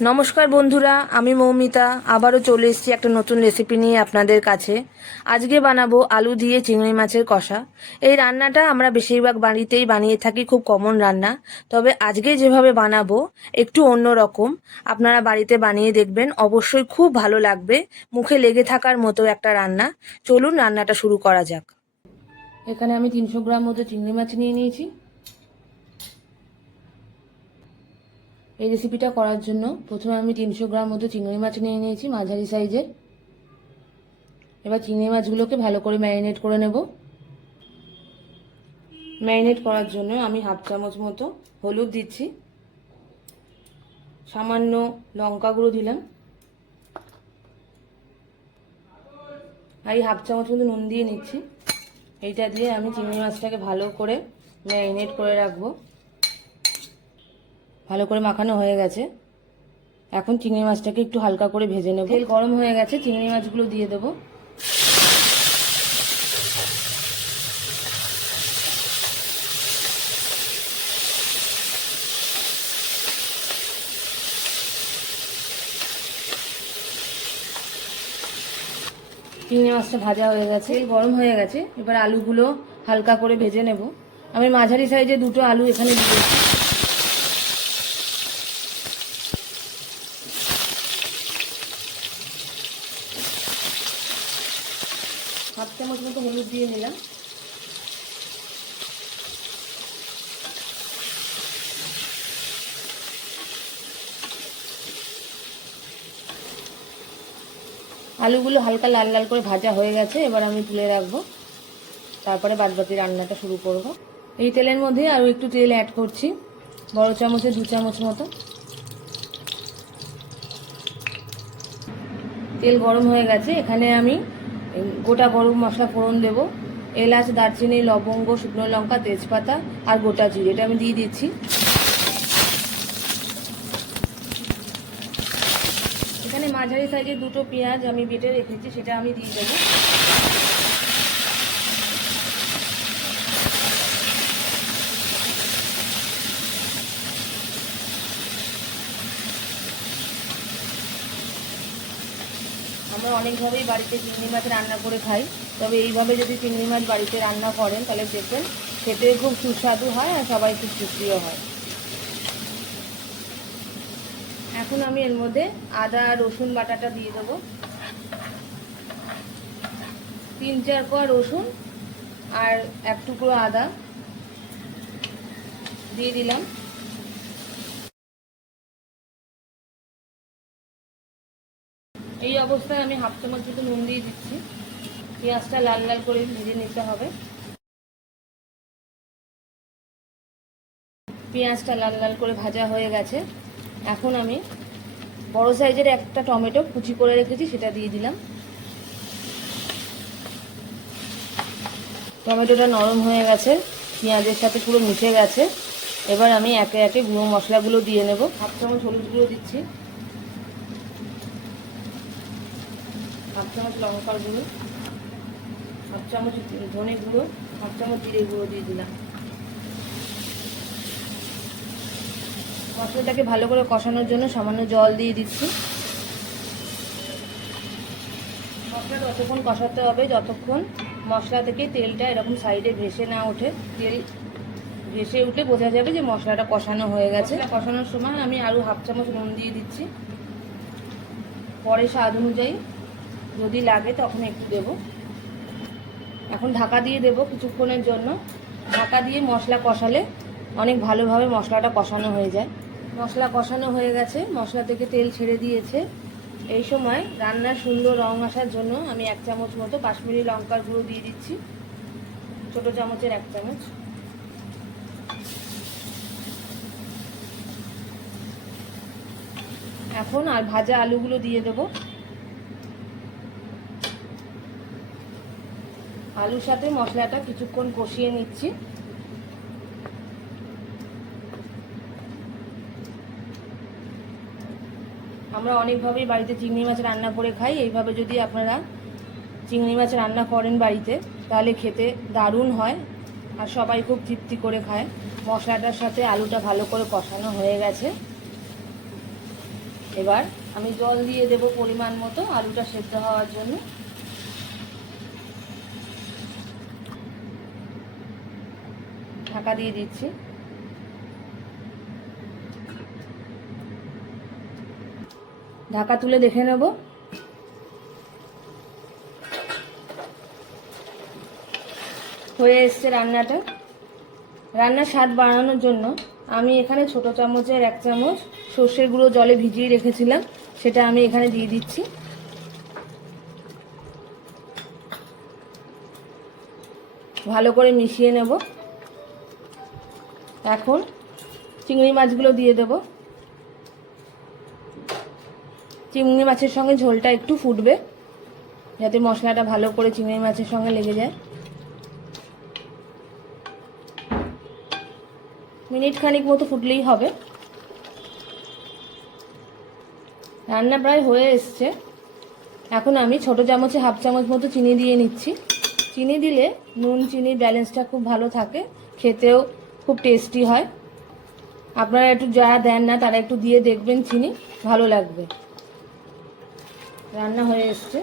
নমস্কার বন্ধুরা, আমি মৌমিতা আবারও চলে এসেছি একটা নতুন রেসিপি নিয়ে আপনাদের কাছে। আজকে বানাবো আলু দিয়ে চিংড়ি মাছের কষা। এই রান্নাটা আমরা বেশিরভাগ বাড়িতেই বানিয়ে থাকি, খুব কমন রান্না। তবে আজকে যেভাবে বানাবো একটু অন্য রকম। আপনারা বাড়িতে বানিয়ে দেখবেন, অবশ্যই খুব ভালো লাগবে, মুখে লেগে থাকার মতো একটা রান্না। চলুন রান্নাটা শুরু করা যাক। এখানে আমি 300 গ্রাম মতো চিংড়ি মাছ নিয়ে নিয়েছি। এই রেসিপিটা করার জন্য প্রথমে আমি 300 গ্রাম মতো চিংড়ি মাছ নিয়ে নিয়েছি, মাঝারি সাইজের। এবার চিংড়ি মাছগুলোকে ভালো করে ম্যারিনেট করে নেব। ম্যারিনেট করার জন্য আমি হাফ চামচ মতো হলুদ দিচ্ছি, সামান্য লঙ্কা গুঁড়ো দিলাম, আর এই হাফ চামচ মতো নুন দিয়ে নিচ্ছি। এইটা দিয়ে আমি চিংড়ি মাছটাকে ভালো করে ম্যারিনেট করে রাখবো। ভালো করে মাখানো হয়ে গেছে। এখন চিংড়ি মাছটাকে একটু হালকা করে ভেজে নেব। তেল গরম হয়ে গেছে, চিংড়ি মাছগুলো দিয়ে দেবো। চিংড়ি মাছটা ভাজা হয়ে গেছে, তেল গরম হয়ে গেছে। এবার আলুগুলো হালকা করে ভেজে নেব। আমি মাঝারি সাইজে দুটো আলু এখানে দিয়েছি। হাফ চামচ মতো হলুদ দিয়ে নিলাম। আলুগুলো হালকা লাল লাল করে ভাজা হয়ে গেছে, এবার আমি তুলে রাখবো। তারপরে বাদবাকি রান্নাটা শুরু করব। এই তেলের মধ্যে আরও একটু তেল অ্যাড করছি, বড় চামচে 2 চামচ মতো। তেল গরম হয়ে গেছে, এখানে আমি গোটা গরম মশলা ফোড়ন দেব। এলাচ, দারচিনি, লবঙ্গ, শুকনো লঙ্কা, তেজপাতা আর গোটা জিরে, এটা আমি দিয়ে দিচ্ছি। এখানে মাঝারি সাইজের দুটো পেঁয়াজ আমি বেটে রেখেছি, সেটা আমি দিয়ে দেবো। আমরা অনেকভাবেই বাড়িতে চিংড়ি মাছ রান্না করে খাই, তবে এইভাবে যদি চিংড়ি মাছ বাড়িতে রান্না করেন তাহলে দেখবেন খেতে খুব সুস্বাদু হয় আর সবাই খুব তৃপ্তিও হয়। এখন আমি এর মধ্যে আদা রসুন বাটাটা দিয়ে দেবো। 3-4 কোয়া রসুন আর 1 টুকরো আদা দিয়ে দিলাম। এই অবস্থায় আমি হাফ চামচ মতো নুন দিয়ে দিচ্ছি। পেঁয়াজটা লাল লাল করে ভেজে নিতে হবে। পেঁয়াজটা লাল লাল করে ভাজা হয়ে গেছে। এখন আমি বড় সাইজের একটা টমেটো কুচি করে রেখেছি, সেটা দিয়ে দিলাম। টমেটোটা নরম হয়ে গেছে, পেঁয়াজের সাথে পুরো মিশে গেছে। এবার আমি একে একে গুঁড়ো মশলাগুলো দিয়ে নেব। হাফ চামচ হলুদ গুঁড়ো দিচ্ছি, হাফ চামচ লঙ্কার গুঁড়ো, হাফ চামচ ধনে গুঁড়ো, হাফ চামচ জিরে গুঁড়ো দিয়ে দিলাম। মশলাটাকে ভালো করে কষানোর জন্য সামান্য জল দিয়ে দিচ্ছি। মশলাটা ততক্ষণ কষাতে হবে যতক্ষণ মশলা থেকে তেলটা এরকম সাইডে ভেসে না ওঠে। তেল ভেসে উঠলে বোঝা যাবে যে মশলাটা কষানো হয়ে গেছে। কষানোর সময় আমি আরও হাফ চামচ নুন দিয়ে দিচ্ছি, পরে স্বাদ অনুযায়ী যদি লাগে তখন একটু দেব। এখন ঢাকা দিয়ে দেব কিছুক্ষণের জন্য। ঢাকা দিয়ে মশলা কষালে অনেক ভালোভাবে মশলাটা কষানো হয়ে যায়। মশলা কষানো হয়ে গেছে, মশলা থেকে তেল ছেড়ে দিয়েছে। এই সময় রান্নার সুন্দর রং আসার জন্য আমি 1 চামচ মতো কাশ্মীরি লঙ্কার গুঁড়ো দিয়ে দিচ্ছি, ছোটো চামচের 1 চামচ। এখন আর ভাজা আলুগুলো দিয়ে দেবো। আলুর সাথে মশলাটা কিছুক্ষণ কষিয়ে নিচ্ছি। আমরা অনেকভাবেই বাড়িতে চিংড়ি মাছ রান্না করে খাই। এইভাবে যদি আপনারা চিংড়ি মাছ রান্না করেন বাড়িতে, তাহলে খেতে দারুণ হয় আর সবাই খুব তৃপ্তি করে খায়। মশলাটার সাথে আলুটা ভালো করে কষানো হয়ে গেছে। এবার আমি জল দিয়ে দেব পরিমাণ মতো আলুটা সেদ্ধ হওয়ার জন্য। ঢাকা দিয়ে দিচ্ছি। ঢাকা তুলে দেখে নেব। হয়ে এসছে রান্নাটা। রান্নার স্বাদ বাড়ানোর জন্য আমি এখানে ছোট চামচের 1 চামচ সর্ষের গুঁড়ো জলে ভিজিয়ে রেখেছিলাম, সেটা আমি এখানে দিয়ে দিচ্ছি। ভালো করে মিশিয়ে নেব। এখন চিংড়ি মাছগুলো দিয়ে দেব। চিংড়ি মাছের সঙ্গে ঝোলটা একটু ফুটবে, যাতে মশলাটা ভালো করে চিংড়ি মাছের সঙ্গে লেগে যায়। মিনিট খানিক মতো ফুটলেই হবে। রান্না প্রায় হয়ে এসছে। এখন আমি ছোট চামচে 1/2 চামচ মতো চিনি দিয়ে নিচ্ছি। চিনি দিলে নুন চিনির ব্যালেন্সটা খুব ভালো থাকে, খেতেও খুব টেস্টি হয়। আপনারা একটু যারা দেন না তারা একটু দিয়ে দেখবেন, চিনি ভালো লাগবে। রান্না হয়ে এসছে।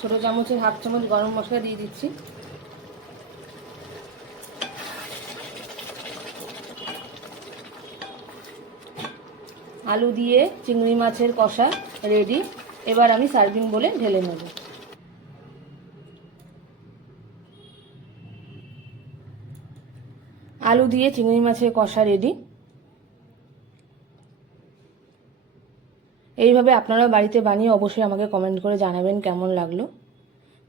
ছোট চামচের 1/2 চামচ গরম মশলা দিয়ে দিচ্ছি। আলু দিয়ে চিংড়ি মাছের কষা রেডি। এবার আমি সার্ভিং বলে ঢেলে নেব। আলু দিয়ে চিংড়ি মাছের কষা রেডি। এইভাবে আপনারা বাড়িতে বানিয়ে অবশ্যই আমাকে কমেন্ট করে জানাবেন কেমন লাগলো।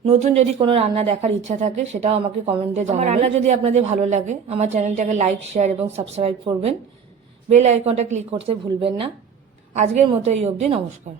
নতুন যদি কোনো রান্না দেখার ইচ্ছা থাকে সেটাও আমাকে কমেন্টে জানাবেন। আমার রান্না যদি আপনাদের ভালো লাগে আমার চ্যানেলটাকে লাইক, শেয়ার এবং সাবস্ক্রাইব করবেন। বেল আইকনটা ক্লিক করতে ভুলবেন না। আজকের মতো এই অবধি, নমস্কার।